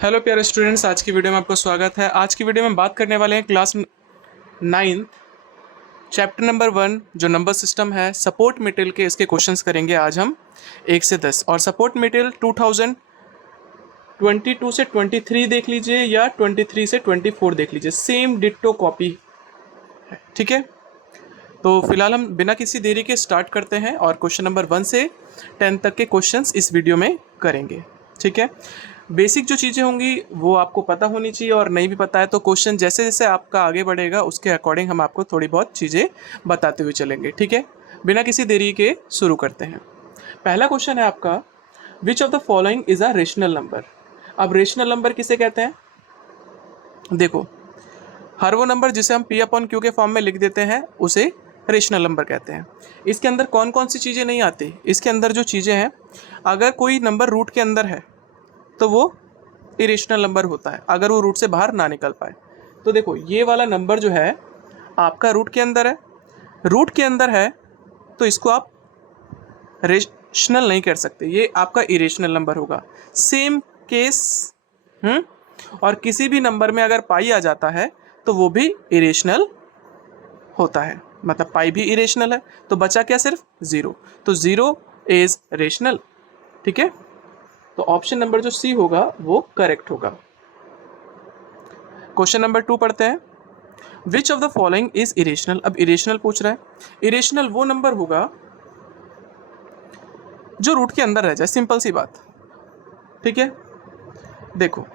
Hello प्यारे students, आज की वीडियो में आपका स्वागत है। आज की वीडियो में बात करने वाले हैं क्लास 9 चैप्टर नंबर 1 जो नंबर सिस्टम है, सपोर्ट मटेरियल के इसके क्वेश्चंस करेंगे आज हम 1 से 10। और सपोर्ट मटेरियल 2022 से 23 देख लीजिए या 23 से 24 देख लीजिए, सेम डिट्टो कॉपी है। ठीक है, तो फिलहाल हम बिना किसी देरी के स्टार्ट करते हैं और क्वेश्चन नंबर 1 से 10 तक के क्वेश्चंस इस वीडियो में करेंगे। ठीक है, बेसिक जो चीज़ें होंगी वो आपको पता होनी चाहिए, और नहीं भी पता है तो क्वेश्चन जैसे जैसे आपका आगे बढ़ेगा उसके अकॉर्डिंग हम आपको थोड़ी बहुत चीज़ें बताते हुए चलेंगे। ठीक है, बिना किसी देरी के शुरू करते हैं। पहला क्वेश्चन है आपका, which of the following is a rational number. अब रेशनल नंबर किसे कहते हैं? देखो, हर वो नंबर जिसे हम पी अपॉन क्यू के फॉर्म में लिख देते हैं उसे रेशनल नंबर कहते हैं। इसके अंदर कौन कौन सी चीज़ें नहीं आती? इसके अंदर जो चीज़ें हैं, अगर कोई नंबर रूट के अंदर है तो वो इरेशनल नंबर होता है, अगर वो रूट से बाहर ना निकल पाए। तो देखो, ये वाला नंबर जो है आपका रूट के अंदर है, रूट के अंदर है तो इसको आप रेशनल नहीं कर सकते, ये आपका इरेशनल नंबर होगा। सेम केस और किसी भी नंबर में अगर पाई आ जाता है तो वो भी इरेशनल होता है, मतलब पाई भी इरेशनल है। तो बचा क्या? सिर्फ ज़ीरो। तो ज़ीरो इज रेशनल। ठीक है, तो ऑप्शन नंबर जो सी होगा वो करेक्ट होगा। क्वेश्चन नंबर 2 पढ़ते हैं, which of the following is irrational. अब इरेशनल पूछ रहा है, इरेशनल वो नंबर होगा जो रूट के अंदर रह जाए, सिंपल सी बात। ठीक है, देखो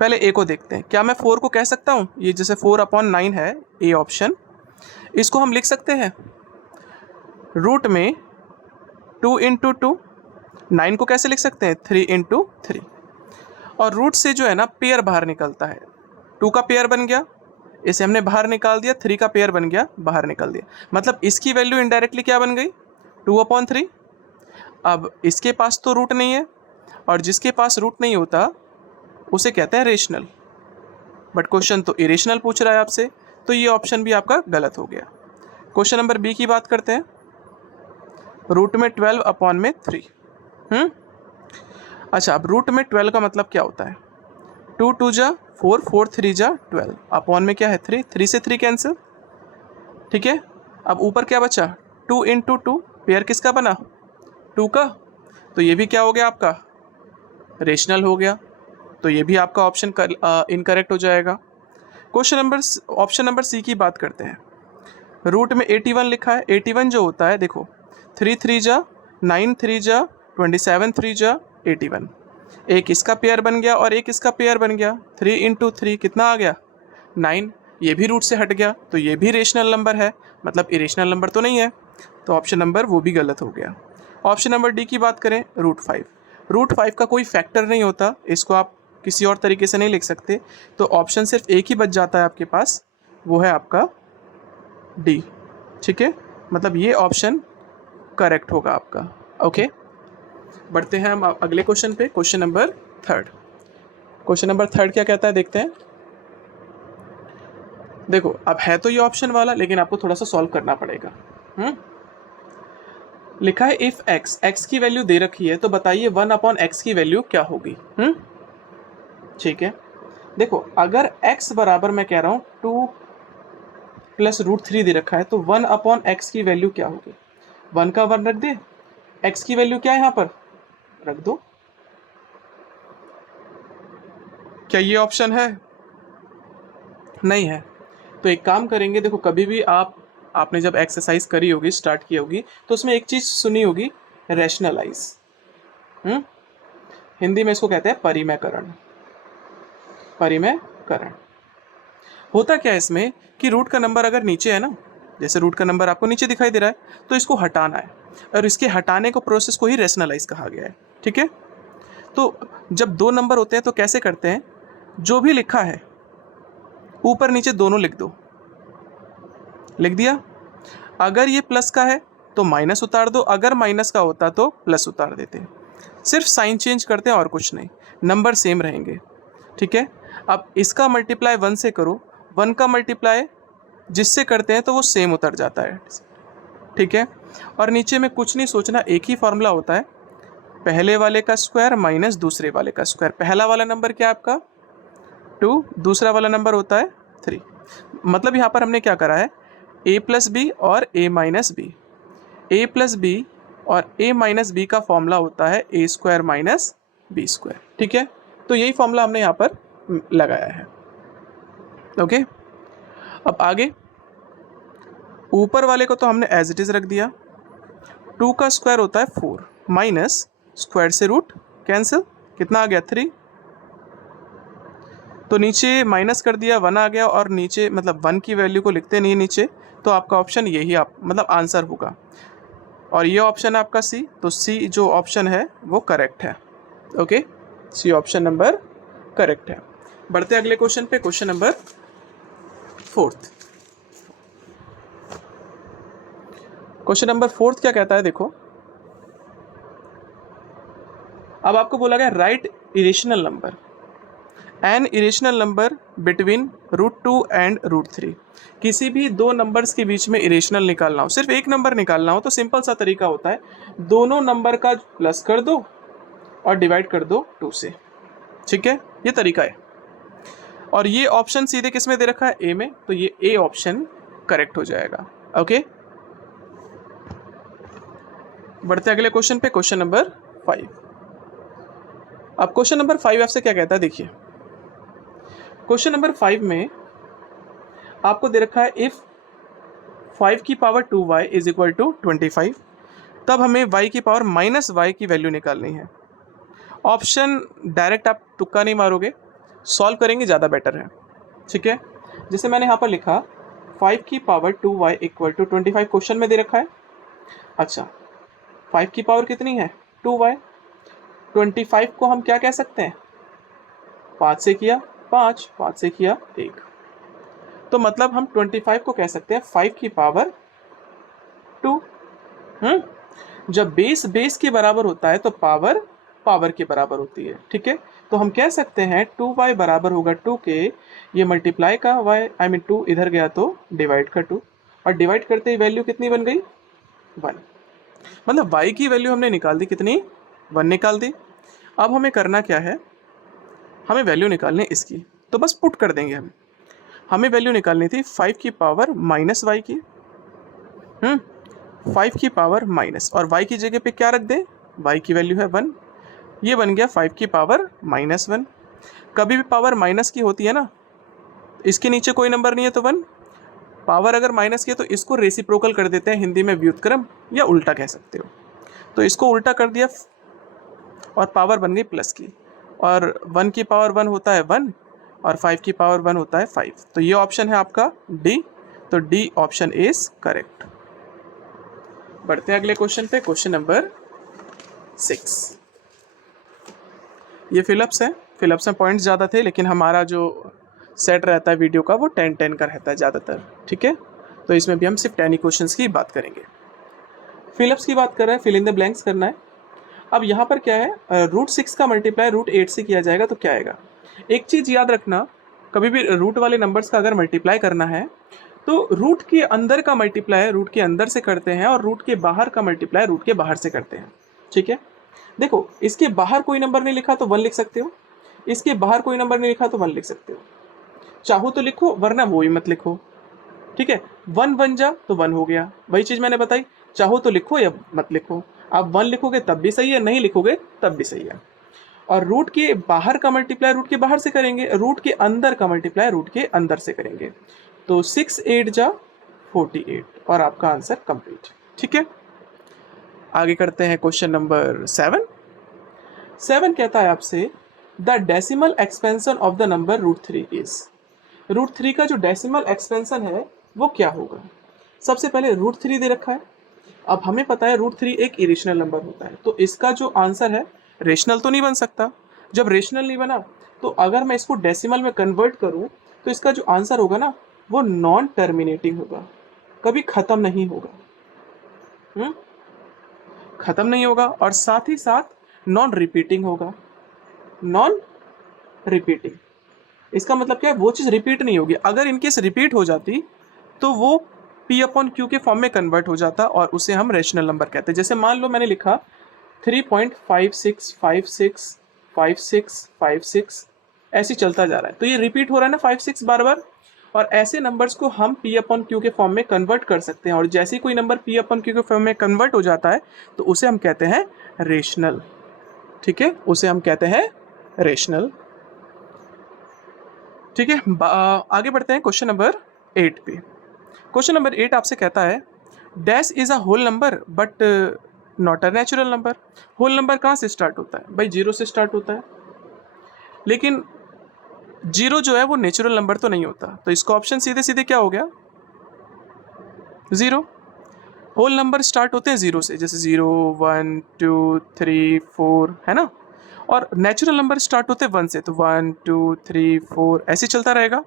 पहले ए को देखते हैं। क्या मैं 4 को कह सकता हूँ? ये जैसे 4/9 है, ए ऑप्शन, इसको हम लिख सकते हैं रूट में 2 इंटू 2। 9 को कैसे लिख सकते हैं? 3 इंटू 3। और रूट से जो है ना पेयर बाहर निकलता है, 2 का पेयर बन गया, इसे हमने बाहर निकाल दिया, 3 का पेयर बन गया, बाहर निकाल दिया, मतलब इसकी वैल्यू इनडायरेक्टली क्या बन गई? 2/3। अब इसके पास तो रूट नहीं है, और जिसके पास रूट नहीं होता उसे कहते हैं रेशनल। बट क्वेश्चन तो इरेशनल पूछ रहा है आपसे, तो ये ऑप्शन भी आपका गलत हो गया। क्वेश्चन नंबर बी की बात करते हैं, रूट में 12/3। अच्छा, अब रूट में 12 का मतलब क्या होता है? 2 2 जा 4, 4 3 जा 12, अपॉन में क्या है? 3, 3 से 3 कैंसिल। ठीक है, अब ऊपर क्या बचा? 2 इंटू 2, पेयर किसका बना? 2 का। तो ये भी क्या हो गया आपका? रेशनल हो गया। तो ये भी आपका ऑप्शन इनकरेक्ट हो जाएगा। Question number option number C की बात करते हैं, रूट में 81 लिखा है। 81 जो होता है, देखो 3 3 जा 9, 3 जा 27, 3 जा 81, एक इसका पेयर बन गया और एक इसका पेयर बन गया। 3 इंटू 3 कितना आ गया? 9। ये भी रूट से हट गया, तो ये भी रेशनल नंबर है, मतलब इरेशनल नंबर तो नहीं है। तो ऑप्शन नंबर वो भी गलत हो गया। ऑप्शन नंबर डी की बात करें, रूट 5। रूट 5 का कोई फैक्टर नहीं होता, इसको आप किसी और तरीके से नहीं लिख सकते। तो ऑप्शन सिर्फ एक ही बच जाता है आपके पास, वो है आपका डी। ठीक है, मतलब ये ऑप्शन करेक्ट होगा आपका। ओके, बढ़ते हैं हम अगले क्वेश्चन पे, क्वेश्चन नंबर 3। क्वेश्चन नंबर 3 क्या कहता है, देखते हैं। देखो, अब है तो ये ऑप्शन वाला, लेकिन आपको थोड़ा सा सॉल्व करना पड़ेगा। लिखा है इफ x की वैल्यू दे रखी है तो बताइए 1/x की वैल्यू क्या होगी। ठीक है, देखो अगर x बराबर, मैं कह रहा हूँ 2 + √3 दे रखा है, तो 1/x की वैल्यू क्या होगी? 1 का 1 रख दे, x की वैल्यू क्या है यहाँ पर? रख दो। क्या ये ऑप्शन है? नहीं है। तो एक काम करेंगे, देखो कभी भी आपने जब एक्सरसाइज करी होगी, स्टार्ट की होगी, तो उसमें एक चीज़ सुनी होगी, रैशनलाइज। हिंदी में इसको कहते हैं परिमयकरण। परिमयकरण होता क्या है इसमें कि रूट का नंबर अगर नीचे है ना, जैसे रूट का नंबर आपको नीचे दिखाई दे रहा है, तो इसको हटाना है, और इसके हटाने को प्रोसेस को ही रैशनलाइज कहा गया है। ठीक है, तो जब दो नंबर होते हैं तो कैसे करते हैं, जो भी लिखा है ऊपर नीचे दोनों लिख दो। लिख दिया। अगर ये प्लस का है तो माइनस उतार दो, अगर माइनस का होता तो प्लस उतार देते। सिर्फ साइन चेंज करते हैं और कुछ नहीं, नंबर सेम रहेंगे। ठीक है, अब इसका मल्टीप्लाई 1 से करो, 1 का मल्टीप्लाई जिससे करते हैं तो वो सेम उतर जाता है। ठीक है, और नीचे में कुछ नहीं सोचना, एक ही फार्मूला होता है, पहले वाले का स्क्वायर माइनस दूसरे वाले का स्क्वायर। पहला वाला नंबर क्या है आपका 2, दूसरा वाला नंबर होता है 3। मतलब यहाँ पर हमने क्या करा है a प्लस बी और a minus B. a plus B और a माइनस बी का फॉर्मूला होता है a square minus B square. ठीक है, तो यही फॉर्मूला हमने यहाँ पर लगाया है। ओके, अब आगे ऊपर वाले को तो हमने एज इट इज रख दिया। 2 का स्क्वायर होता है 4 माइनस स्क्वायर से रूट कैंसिल, कितना आ गया 3। तो नीचे माइनस कर दिया 1 आ गया, और नीचे मतलब 1 की वैल्यू को लिखते नहीं नीचे, तो आपका ऑप्शन यही आप मतलब आंसर होगा। और ये ऑप्शन है आपका सी, तो सी जो ऑप्शन है वो करेक्ट है। Okay, C option number correct है। बढ़ते अगले क्वेश्चन पे, क्वेश्चन नंबर 4। क्वेश्चन नंबर 4 क्या कहता है देखो, अब आपको बोला गया right irrational number, an irrational number between √2 and √3। किसी भी दो नंबर्स के बीच में इरेशनल निकालना हो, सिर्फ एक नंबर निकालना हो, तो सिंपल सा तरीका होता है दोनों नंबर का प्लस कर दो और डिवाइड कर दो 2 से। ठीक है, ये तरीका है। और ये ऑप्शन सीधे किस में दे रखा है ए में, तो ये ए ऑप्शन करेक्ट हो जाएगा। ओके, बढ़ते अगले क्वेश्चन पे, क्वेश्चन नंबर 5। अब क्वेश्चन नंबर 5 आपसे क्या कहता है देखिए, क्वेश्चन नंबर 5 में आपको दे रखा है इफ 5 की power 2y is equal to 25, तब हमें y की पावर माइनस y की वैल्यू निकालनी है। ऑप्शन डायरेक्ट आप तुक्का नहीं मारोगे, सॉल्व करेंगे ज़्यादा बेटर है। ठीक है, जैसे मैंने यहाँ पर लिखा 5 की power 2y equal to 25 question में दे रखा है। अच्छा, 5 की पावर कितनी है 2y, 25 को हम क्या कह सकते हैं 5 से किया 5, 5 से किया 1, तो मतलब हम 25 को कह सकते हैं 5 की पावर 2। जब बेस बेस के बराबर होता है तो पावर पावर के बराबर होती है। ठीक है, तो हम कह सकते हैं 2y बराबर होगा 2 के, ये मल्टीप्लाई का y आई मीन 2 इधर गया तो डिवाइड का 2, और डिवाइड करते ही वैल्यू कितनी बन गई 1। मतलब y की वैल्यू हमने निकाल दी, कितनी 1 निकाल दी। अब हमें करना क्या है, हमें वैल्यू निकालनी है इसकी, तो बस पुट कर देंगे हम। हमें वैल्यू निकालनी थी 5 की पावर माइनस वाई की, 5 की पावर माइनस, और y की जगह पे क्या रख दें, y की वैल्यू है 1, ये बन गया 5 की पावर माइनस 1। कभी भी पावर माइनस की होती है ना, इसके नीचे कोई नंबर नहीं है तो 1, पावर अगर माइनस की है तो इसको रेसिप्रोकल कर देते हैं, हिंदी में व्युत्क्रम या उल्टा कह सकते हो। तो इसको उल्टा कर दिया और पावर बन गई प्लस की, और 1 की पावर 1 होता है 1 और 5 की पावर 1 होता है 5। तो ये ऑप्शन है आपका डी, तो डी ऑप्शन इज करेक्ट। बढ़ते हैं अगले क्वेश्चन पे, क्वेश्चन नंबर 6। ये फिलिप्स है, फिलिप्स में पॉइंट्स ज़्यादा थे, लेकिन हमारा जो सेट रहता है वीडियो का वो 10-10 का रहता है ज़्यादातर। ठीक है, तो इसमें भी हम सिर्फ 10 ही क्वेश्चंस की बात करेंगे। फिलिप्स की बात कर रहे हैं, फिल इन द ब्लैंक्स करना है। अब यहाँ पर क्या है, √6 का मल्टीप्लाई √8 से किया जाएगा तो क्या आएगा। एक चीज़ याद रखना, कभी भी रूट वाले नंबर्स का अगर मल्टीप्लाई करना है तो रूट के अंदर का मल्टीप्लाई रूट के अंदर से करते हैं, और रूट के बाहर का मल्टीप्लाई रूट के बाहर से करते हैं। ठीक है, देखो इसके बाहर कोई नंबर नहीं लिखा तो 1 लिख सकते हो, इसके बाहर कोई नंबर नहीं लिखा तो 1 लिख सकते हो। चाहो तो लिखो, वरना वो ही मत लिखो। ठीक है, 1 बन जा तो 1 हो गया, वही चीज़ मैंने बताई, चाहो तो लिखो या मत लिखो। आप 1 लिखोगे तब भी सही है, नहीं लिखोगे तब भी सही है। और रूट के बाहर का मल्टीप्लाई रूट के बाहर से करेंगे, रूट के अंदर का मल्टीप्लाई रूट के अंदर से करेंगे। तो 6 8 जा 48, और आपका आंसर कंप्लीट। ठीक है, आगे करते हैं क्वेश्चन नंबर 7। 7 कहता है आपसे the decimal expansion of the number √3 is. √3 का जो डेसिमल एक्सपेंशन है वो क्या होगा। सबसे पहले √3 दे रखा है, अब हमें पता है √3 एक इरेशनल नंबर होता है, तो इसका जो आंसर है रेशनल तो नहीं बन सकता। जब रेशनल नहीं बना तो अगर मैं इसको डेसिमल में कन्वर्ट करूं तो इसका जो आंसर होगा ना वो नॉन टर्मिनेटिंग होगा, कभी ख़त्म नहीं होगा। ख़त्म नहीं होगा, और साथ ही साथ नॉन रिपीटिंग होगा। नॉन रिपीटिंग इसका मतलब क्या है, वो चीज़ रिपीट नहीं होगी। अगर इनकेस रिपीट हो जाती तो वो P/Q के फॉर्म में कन्वर्ट हो जाता, और उसे हम रेशनल नंबर कहते हैं। जैसे मान लो मैंने लिखा 3.56565656 ऐसे चलता जा रहा है। तो ये रिपीट हो रहा है ना 5 6 बार बार, और ऐसे नंबर्स को हम P अपॉन Q के फॉर्म में कन्वर्ट कर सकते हैं, और जैसे ही कोई नंबर P अपॉन Q के फॉर्म में कन्वर्ट हो जाता है तो उसे हम कहते हैं रेशनल। ठीक है, उसे हम कहते हैं रेशनल। ठीक है, आगे बढ़ते हैं क्वेश्चन नंबर 8 पे। क्वेश्चन नंबर 8 आपसे कहता है dash is a whole number but not a natural number. Whole number कहाँ से स्टार्ट होता है भाई? 0 से स्टार्ट होता है, लेकिन 0 जो है वो नेचुरल नंबर तो नहीं होता, तो इसका ऑप्शन सीधे सीधे क्या हो गया? 0। होल नंबर स्टार्ट होते हैं 0 से, जैसे 0 1 2 3 4 है ना, और नेचुरल नंबर स्टार्ट होते हैं 1 से, तो 1 2 3 4 ऐसे चलता रहेगा।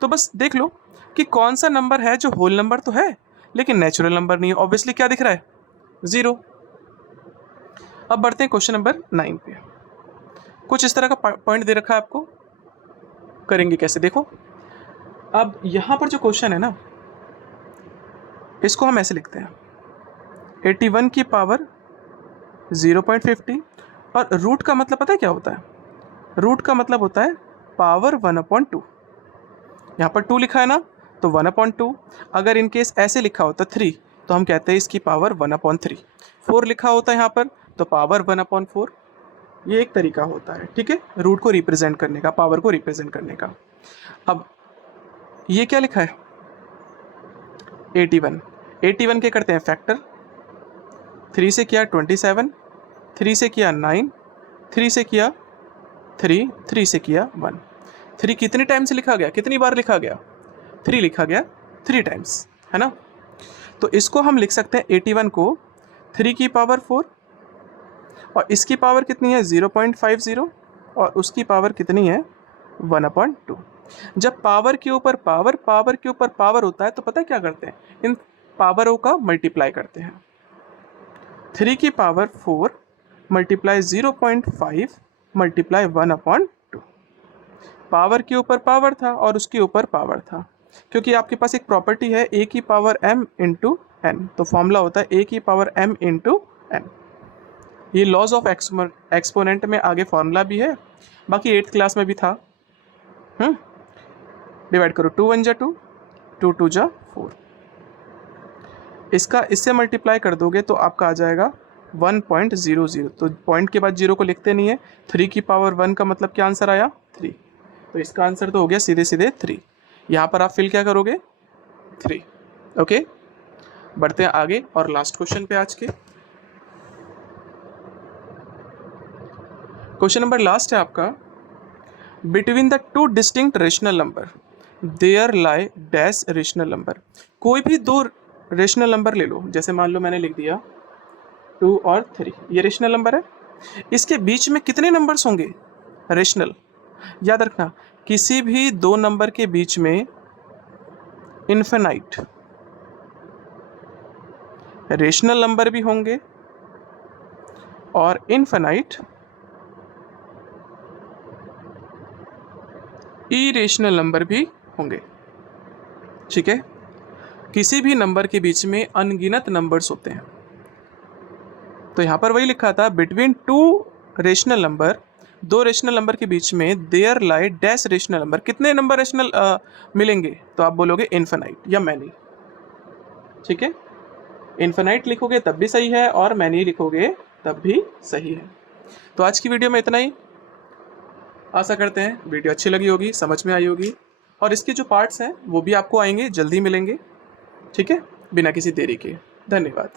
तो बस देख लो कि कौन सा नंबर है जो होल नंबर तो है लेकिन नेचुरल नंबर नहीं है। ऑब्वियसली क्या दिख रहा है? 0। अब बढ़ते हैं क्वेश्चन नंबर 9 पे। कुछ इस तरह का पॉइंट दे रखा है आपको, करेंगे कैसे देखो। अब यहाँ पर जो क्वेश्चन है ना, इसको हम ऐसे लिखते हैं 81 की पावर 0.50, और रूट का मतलब पता है क्या होता है? रूट का मतलब होता है पावर 1/2। यहाँ पर 2 लिखा है ना, तो 1/2। अगर इन केस ऐसे लिखा होता 3, तो हम कहते हैं इसकी पावर 1/3। 4 लिखा होता है यहाँ पर, तो पावर 1/4। ये एक तरीका होता है, ठीक है, रूट को रिप्रेजेंट करने का, पावर को रिप्रेजेंट करने का। अब ये क्या लिखा है? 81। 81 के करते हैं फैक्टर। 3 से किया 27, 3 से किया 9, 3 से किया 3, 3 से किया 1। 3 कितने टाइम से लिखा गया? कितनी बार लिखा गया? 3 लिखा गया 3 टाइम्स, है ना। तो इसको हम लिख सकते हैं 81 को 3 की पावर 4, और इसकी पावर कितनी है? 0.50, और उसकी पावर कितनी है? 1/2। जब पावर के ऊपर पावर, पावर के ऊपर पावर होता है तो पता है क्या करते हैं? इन पावरों का मल्टीप्लाई करते हैं। 3 की पावर 4 मल्टीप्लाई 0.5 मल्टीप्लाई 1/2। पावर के ऊपर पावर था और उसके ऊपर पावर था, क्योंकि आपके पास एक प्रॉपर्टी है a की पावर m इंटू एन, तो फॉर्मूला होता है a की पावर m इंटू एन। ये लॉज ऑफ एक्सपोनेंट में आगे फॉर्मूला भी है, बाकी 8th क्लास में भी था। डिवाइड करो, 2 1 जा 2, 2 2 जा 4। इसका इससे मल्टीप्लाई कर दोगे तो आपका आ जाएगा 1.00। तो पॉइंट के बाद 0 को लिखते नहीं है। 3 की पावर 1 का मतलब क्या आंसर आया? 3। तो इसका आंसर तो हो गया सीधे सीधे 3। यहाँ पर आप फिल क्या करोगे? 3। ओके, बढ़ते हैं आगे और लास्ट क्वेश्चन पे आज के। क्वेश्चन नंबर लास्ट है आपका, between the two distinct rational number there lie dash rational number. कोई भी दो रेशनल नंबर ले लो, जैसे मान लो मैंने लिख दिया 2 और 3, ये रेशनल नंबर है। इसके बीच में कितने नंबर्स होंगे? रेशनल। याद रखना, किसी भी दो नंबर के बीच में इन्फिनाइट रेशनल नंबर भी होंगे और इनफिनाइट इरेशनल नंबर भी होंगे। ठीक है, किसी भी नंबर के बीच में अनगिनत नंबर्स होते हैं। तो यहाँ पर वही लिखा था, बिटवीन टू रेशनल नंबर, दो रेशनल नंबर के बीच में there lie dash rational number. कितने नंबर रेशनल मिलेंगे? तो आप बोलोगे इनफिनाइट या मैनी। ठीक है, इनफिनाइट लिखोगे तब भी सही है और मैनी लिखोगे तब भी सही है। तो आज की वीडियो में इतना ही। आशा करते हैं वीडियो अच्छी लगी होगी, समझ में आई होगी, और इसके जो पार्ट्स हैं वो भी आपको आएंगे, जल्दी मिलेंगे। ठीक है, बिना किसी देरी के। धन्यवाद।